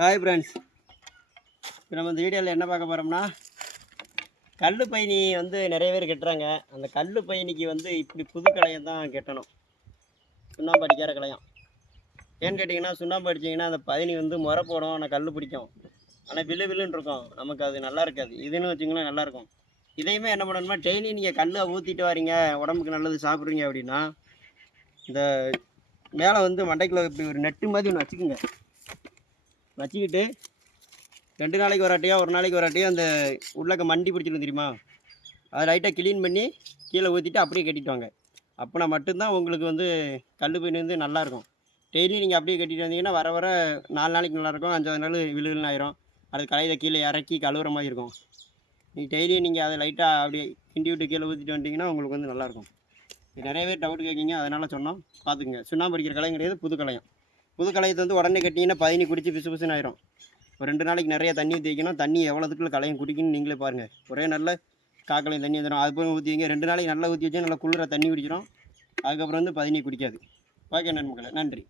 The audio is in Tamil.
ஹாய் ஃப்ரெண்ட்ஸ் இப்போ நம்ம இந்த வீடியோவில் என்ன பார்க்க போகிறோம்னா கல் பயணி வந்து நிறைய பேர் கட்டுறாங்க. அந்த கல் பயணிக்கு வந்து இப்படி புது கலையை தான் கட்டணும். சுண்ணாம்பு அடிக்கிற கலையம். ஏன்னு கேட்டிங்கன்னா சுண்ணாம்பு அடிச்சிங்கன்னா அந்த பயணி வந்து முறை போடும். ஆனால் கல் பிடிக்கும். ஆனால் வில்லு வில்லுன்னு இருக்கும். நமக்கு அது நல்லா இருக்காது. இதுன்னு வச்சிங்கன்னா நல்லாயிருக்கும் இதையுமே என்ன பண்ணணும்னா டெய்லி நீங்கள் கல்லை ஊற்றிட்டு வரீங்க. உடம்புக்கு நல்லது சாப்பிட்றீங்க அப்படின்னா இந்த மேலே வந்து மண்டைக்குள்ள இப்படி ஒரு நெட்டு மாதிரி ஒன்று வச்சுக்கோங்க. வச்சுக்கிட்டு ரெண்டு நாளைக்கு ஒரு ஒரு நாளைக்கு ஒரு அந்த உள்ளக்க மண்டி பிடிச்சிடும் தெரியுமா? அதை லைட்டாக க்ளீன் பண்ணி கீழே ஊற்றிட்டு அப்படியே கட்டிட்டு வாங்க. அப்போனா மட்டும்தான் உங்களுக்கு வந்து கல் பையன் வந்து நல்லாயிருக்கும் டெய்லி நீங்கள் அப்படியே கட்டிட்டு வந்தீங்கன்னா வர வர நாலு நாளைக்கு நல்லாயிருக்கும் அஞ்சாவது நாள் விழுவில்னு ஆயிரும். அது கலையில் கீழே இறக்கி கழுவுற மாதிரி இருக்கும். நீங்கள் டெய்லி நீங்கள் அதை லைட்டாக அப்படியே கிண்டி விட்டு கீழே ஊற்றிட்டு வந்துட்டிங்கன்னா உங்களுக்கு வந்து நல்லாயிருக்கும் நிறைய பேர் டவுட் கேட்குங்க. அதனால் சொன்னோம். பார்த்துக்குங்க சுண்ணாம்பு அடிக்கிற கிடையாது புது கலையும். புது கலையத்தை வந்து உடனே கட்டிங்கன்னா பதினி குடித்து பிசு பிசுன்னு ஆயிரும். ஒரு ரெண்டு நாளைக்கு நிறைய தண்ணி ஊற்றி வைக்கணும் தண்ணி எவ்வளோத்துக்குள்ள கலையம் குடிக்கணும்னு நீங்களே பாருங்கள் ஒரே நல்ல காக்கலையும் தண்ணி வந்துடும் அது போய் ஊற்றி வைங்க ரெண்டு நாளைக்கு நல்லா ஊற்றி வச்சு நல்லா குளிர தண்ணி குடிக்கிறோம் அதுக்கப்புறம் வந்து பதினி குடிக்காது. ஓகே நண்பர்களே. நன்றி.